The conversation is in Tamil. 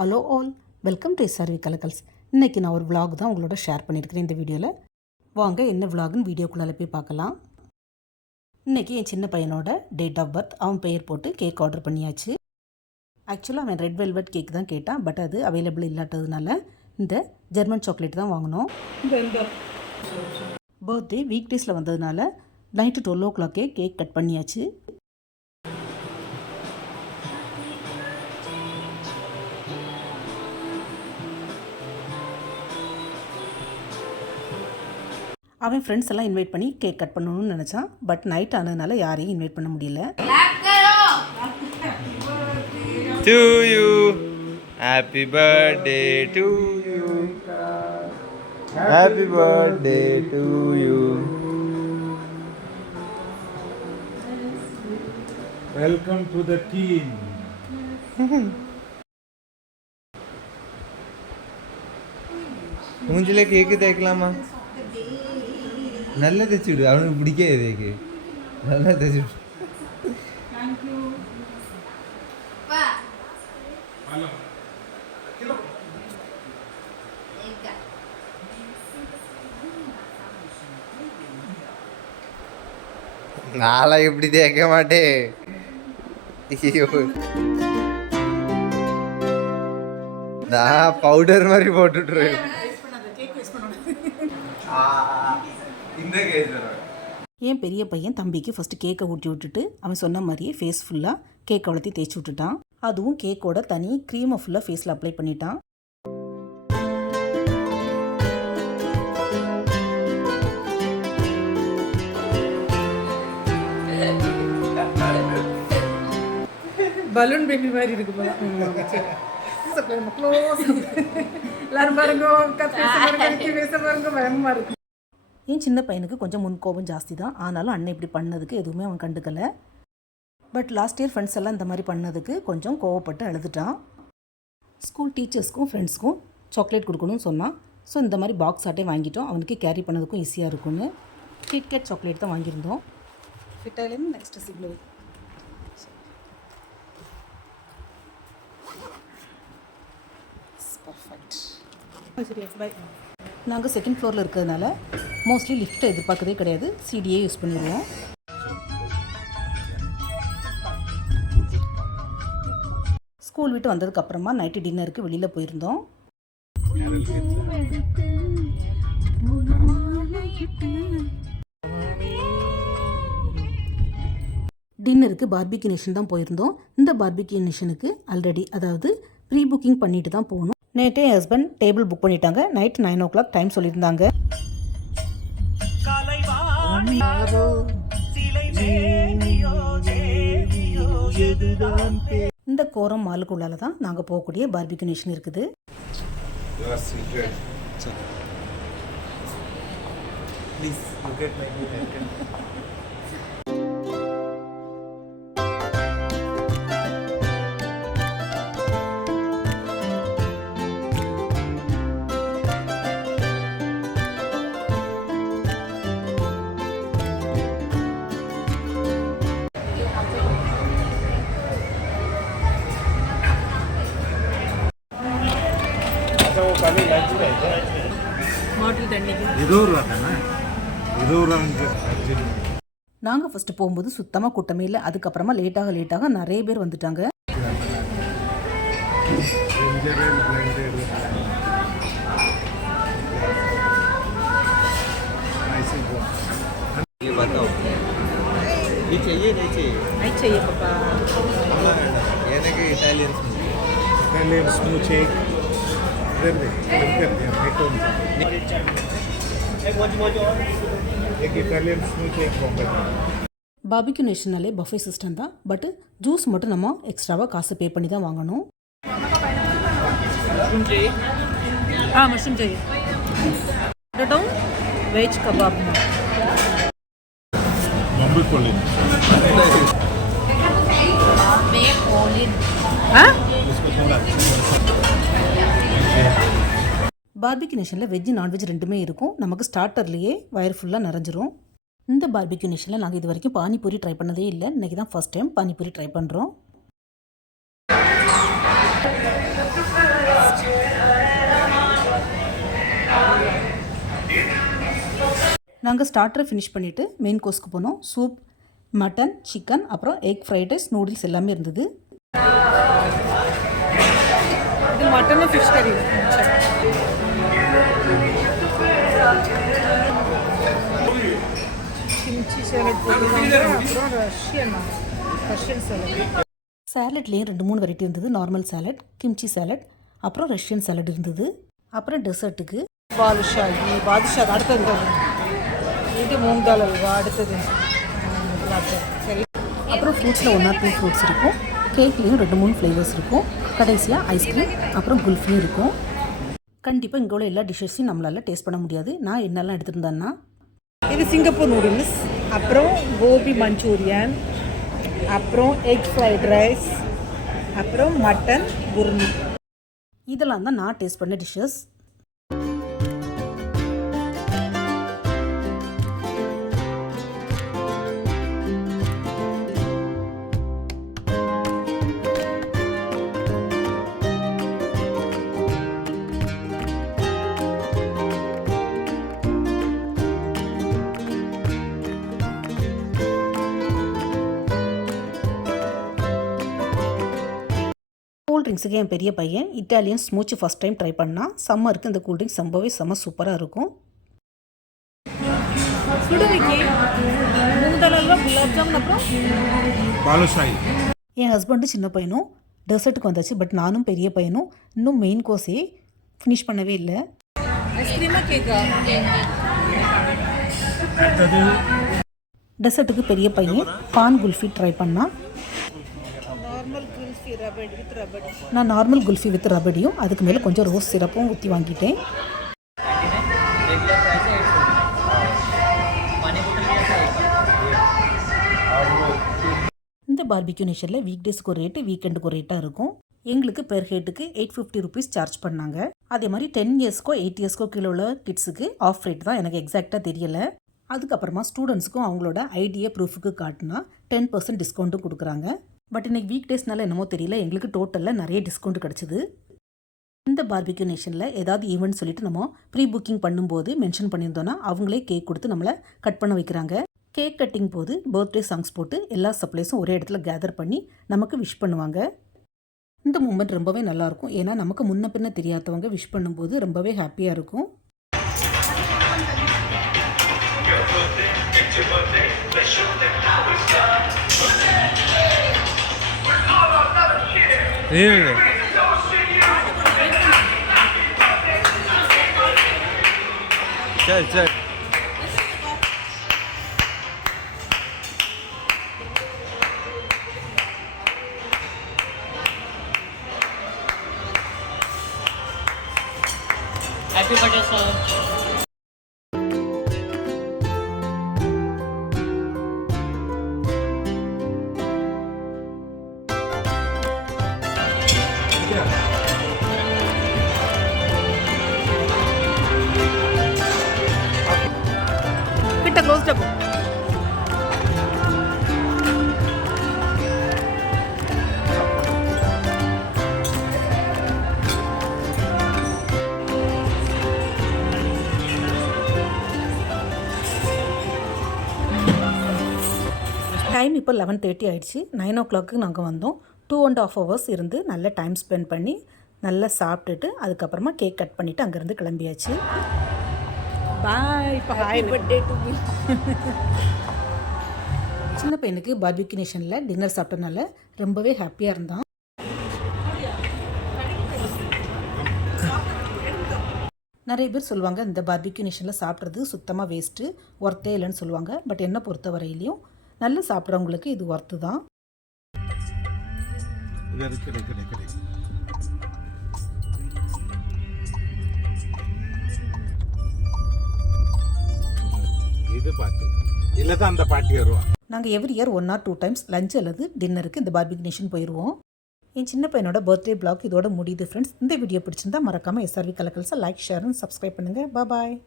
Hello all, welcome to SRV கலக்கல்ஸ். இன்றைக்கி நான் ஒரு vlog தான் உங்களோட ஷேர் பண்ணியிருக்கிறேன் இந்த வீடியோவில். வாங்க என்ன vlogன்னு வீடியோக்குள்ளால போய் பார்க்கலாம். இன்றைக்கி என் சின்ன பையனோட டேட் ஆஃப் பர்த், அவன் பெயர் போட்டு கேக் ஆர்டர் பண்ணியாச்சு. ஆக்சுவலாக அவன் ரெட் வெல்வெட் கேக் தான் கேட்டான், பட் அது அவைலபிள் இல்லாததுனால இந்த ஜெர்மன் சாக்லேட் தான் வாங்கினோம். பர்த்டே வீக் டேஸில் வந்ததுனால நைட்டு 12 o'clock கேக் கட் பண்ணியாச்சு. அவன் ஃப்ரெண்ட்ஸ் எல்லாம் இன்வைட் பண்ணி கேக் கட் பண்ணணும்னு நினச்சான், பட் நைட் ஆனதுனால யாரையும் இன்வைட் பண்ண முடியல. To you, happy birthday to you, happy birthday to you. Welcome to the team. மூஞ்சில கேக்கு தேய்க்கலாமா? நல்லா தைச்சி விடு, அவனுக்கு பிடிக்காது கேக்கு. நல்லா தைச்சி விடு. நாளை எப்படி தேய்க்க மாட்டேன். நான் பவுடர் மாதிரி போட்டுட்ருவேன். என் பெரிய பையன் தம்பிக்கு ஃபஸ்ட்டு கேக்கை ஊட்டி விட்டுட்டு அவன் சொன்ன மாதிரியே ஃபேஸ் ஃபுல்லாக கேக் வளர்த்தி தேய்ச்சி விட்டுட்டான். அதுவும் கேக்கோட தனி க்ரீமை ஃபுல்லாக ஃபேஸில் அப்ளை பண்ணிட்டான். பலூன் பேபி மாதிரி இருக்கு போல. எல்லாரும் பாருங்க, பயமா இருக்கு. என் சின்ன பையனுக்கு கொஞ்சம் முன்கோபம் ஜாஸ்தி தான், ஆனாலும் அண்ணன் இப்படி பண்ணதுக்கு எதுவுமே அவன் கண்டுக்கலை. பட் லாஸ்ட் இயர் ஃப்ரெண்ட்ஸ் எல்லாம் இந்த மாதிரி பண்ணதுக்கு கொஞ்சம் கோவப்பட்டு அழுதுட்டான். ஸ்கூல் டீச்சர்ஸ்க்கும் ஃப்ரெண்ட்ஸ்க்கும் சாக்லேட் கொடுக்கணும்னு சொன்னான். ஸோ இந்த மாதிரி பாக்ஸ் ஆட்டே வாங்கிட்டோம், அவனுக்கு கேரி பண்ணதுக்கும் ஈஸியாக இருக்கும்னு. கிட்கேட் சாக்லேட் தான் வாங்கியிருந்தோம். ஃபிட்டாலேருந்து நெக்ஸ்ட்டு சிக்னல் பர்ஃபெக்ட். நாங்கள் செகண்ட் ஃப்ளோரில் இருக்கிறதுனால மோஸ்ட்லி லிஃப்ட்டை எதிர்பார்க்கதே கிடையாது, சிடியே யூஸ் பண்ணிடுவோம். ஸ்கூல் விட்டு வந்ததுக்கப்புறமா நைட்டு டின்னருக்கு வெளியில் போயிருந்தோம். டின்னருக்கு பார்பிக்யூ நேஷன் தான் போயிருந்தோம். இந்த பார்பிக்யூ நேஷனுக்கு ஆல்ரெடி, அதாவது ப்ரீ புக்கிங் பண்ணிட்டு தான் போகணும். நேற்றே என் ஹஸ்பண்ட் டேபிள் புக் பண்ணிட்டாங்க. நைட் 9 o'clock டைம் சொல்லியிருந்தாங்க. இந்த கோரம் மாலுக்குள்ளால தான் நாங்கள் போகக்கூடிய பார்பிக்யூ நேஷன் இருக்குது. நாங்கள் ஃபஸ்ட்டு போகும்போது சுத்தமாக கூட்டமே இல்லை. அதுக்கப்புறமா லேட்டாக நிறைய பேர் வந்துட்டாங்க. எனக்கு இட்டாலியன் smooth shake. பார்பிக்யூ நேஷனாலே பஃபே சிஸ்டம் தான், பட் ஜூஸ் மட்டும் நம்ம எக்ஸ்ட்ராவாக காசு பே பண்ணி தான் வாங்கணும். மஷ்ரூம் चाहिए, வெஜ் கபாப். பார்பிக்யூ நேஷனில் வெஜ் நான்வெஜ் ரெண்டுமே இருக்கும். நமக்கு ஸ்டார்டர்லேயே வயிறு ஃபுல்லாக நிறைஞ்சிரும். இந்த பார்பிக்யூ நேஷனில் நாங்கள் இது வரைக்கும் பானிபூரி ட்ரை பண்ணதே இல்லை. இன்றைக்கி தான் ஃபர்ஸ்ட் டைம் பானிபூரி ட்ரை பண்ணுறோம். நாங்கள் ஸ்டார்டரை ஃபினிஷ் பண்ணிவிட்டு மெயின் கோர்ஸ்க்கு போனோம். சூப், மட்டன், சிக்கன், அப்புறம் எக் ஃப்ரைட் ரைஸ், நூடுல்ஸ் எல்லாமே இருந்தது. இது மட்டன் ஃபிஷ் கறி. கிம்ச்சி சாலட் போட்டுருக்காங்க. அப்புறம் ரஷ்யன் சாலட். சாலட்லேயும் 2-3 வெரைட்டி இருந்தது. நார்மல் சாலட், கிம்ச்சி சாலட், அப்புறம் ரஷ்யன் சாலட் இருந்தது. அப்புறம் டெசர்ட்டுக்கு பாதுஷா அடுத்தது. இது மூங் தால் அல்வா. அடுத்தது சரி. அப்புறம் ஃப்ரூட்ஸில் 1 or 2 ஃப்ரூட்ஸ் இருக்கும். கேக்லேயும் 2-3 ஃப்ளேவர்ஸ் இருக்கும். கடைசியாக ஐஸ்கிரீம், அப்புறம் குல்ஃபியும் இருக்கும். கண்டிப்பாக இங்கே உள்ள எல்லா டிஷ்ஷஸையும் நம்மளால் டேஸ்ட் பண்ண முடியாது. நான் என்னெல்லாம் எடுத்துருந்தேன்னா, இது சிங்கப்பூர் நூடுல்ஸ், அப்புறம் கோபி மஞ்சூரியன், அப்புறம் எக் ஃப்ரைட் ரைஸ், அப்புறம் மட்டன் குர்மி. இதெல்லாம் தான் நான் டேஸ்ட் பண்ண டிஷ்ஷஸ். கூல் ட்ரிங்க்ஸுக்கு என் பெரிய பையன் இட்டாலியன் ஸ்மூச்சு ஃபஸ்ட் டைம் ட்ரை பண்ணால். சம்மருக்கு இந்த கூல் ட்ரிங்க்ஸ் ரொம்பவே சூப்பராக இருக்கும். மூங் தால் அல்வா, குலாப் ஜாமுன், அப்புறம் பாலுஷாஹி. என் ஹஸ்பண்டும் சின்ன பையனும் டெசர்ட்டுக்கு வந்தாச்சு. பட் நானும் பெரிய பையனும் இன்னும் மெயின் கோர்ஸே ஃபினிஷ் பண்ணவே இல்லை. ஐஸ்கிரீமா கேக்கா? டெசர்ட்டுக்கு பெரிய பையன் பான் குல்ஃபி ட்ரை பண்ணால். Normal kulfi rabri with rabri. நான் நார்மல் குல்ஃபி வித் ரபடியும் அதுக்கு மேலே கொஞ்சம் ரோஸ் சிரப்பும் ஊற்றி வாங்கிட்டேன். இந்த பார்பிக்யூ நேஷனில் வீக் டேஸ்க்கு ஒரு ரேட்டு, வீக்கெண்டுக்கு ஒரு ரேட்டாக இருக்கும். எங்களுக்கு பெர் ஹெட்டுக்கு 850 ருபீஸ் சார்ஜ் பண்ணாங்க. அதே மாதிரி 10 இயர்ஸ்க்கோ 8 இயர்ஸ்க்கோ கீழே உள்ள கிட்ஸுக்கு ஆஃப் ரேட் தான். எனக்கு எக்ஸாக்டாக தெரியலை. அதுக்கப்புறமா ஸ்டூடெண்ட்ஸுக்கும் அவங்களோட ஐடியை ப்ரூஃபுக்கு காட்டினா 10% டிஸ்கவுண்ட்டும் கொடுக்குறாங்க. பட் இன்றைக்கி வீக் டேஸ்னால என்னமோ தெரியல, எங்களுக்கு டோட்டலில் நிறைய டிஸ்கவுண்ட் கிடச்சிது. இந்த பார்பிக்யூ நேஷனில் ஏதாவது ஈவெண்ட் சொல்லிட்டு நம்ம ப்ரீ புக்கிங் பண்ணும்போது மென்ஷன் பண்ணியிருந்தோன்னா அவங்களே கேக் கொடுத்து நம்மளை கட் பண்ண வைக்கிறாங்க. கேக் கட்டிங் போது பர்த்டே சாங்ஸ் போட்டு எல்லா சப்ளைஸும் ஒரே இடத்துல கேதர் பண்ணி நமக்கு விஷ் பண்ணுவாங்க. இந்த மூமெண்ட் ரொம்பவே நல்லாயிருக்கும். ஏன்னா நமக்கு முன்ன பின்ன தெரியாதவங்க விஷ் பண்ணும்போது ரொம்பவே ஹாப்பியாக இருக்கும். चल Happy birthday, sir. கிட்ட க்ளோஸ்ட் அப். டைம் இப்போ 11:30 ஆகிடுச்சு. 9 o'clock நாங்கள் வந்தோம். 2.5 hours இருந்து நல்ல டைம் ஸ்பெண்ட் பண்ணி நல்லா சாப்பிட்டுட்டு அதுக்கப்புறமா கேக் கட் பண்ணிவிட்டு அங்கேருந்து கிளம்பியாச்சு. பாய். இப்போ ஹாய் பர்த்டே டு மீ. சின்ன பையனுக்கு பார்பிக்யூ நேஷனில் டின்னர் சாப்பிட்டனால ரொம்பவே ஹாப்பியாக இருந்தான். நிறைய பேர் சொல்லுவாங்க இந்த பார்பிக்யூ நேஷனில் சாப்பிட்றது சுத்தமாக வேஸ்ட்டு, ஒர்த்தே இல்லைன்னு சொல்லுவாங்க. பட் என்னை பொறுத்த வரையிலையும் நல்லா சாப்பிட்றவங்களுக்கு இது ஒர்த்து தான். இது பாட்டு இல்லை தான் அந்த பாட்டி வருவா. நாங்கள் every year 1 or 2 times lunch அல்லது டின்னருக்கு இந்த பார்பிக்யூ நேஷன் போயிடுவோம். என் சின்ன பையனோட பர்த்டே பிளாக் இதோட முடியுது ஃப்ரெண்ட்ஸ். இந்த வீடியோ பிடிச்சிருந்தா மறக்காமல் SRV கலக்கல்ஸை லைக், ஷேர் அண்ட் சப்ஸ்கிரைப் பண்ணுங்கள். பாய்.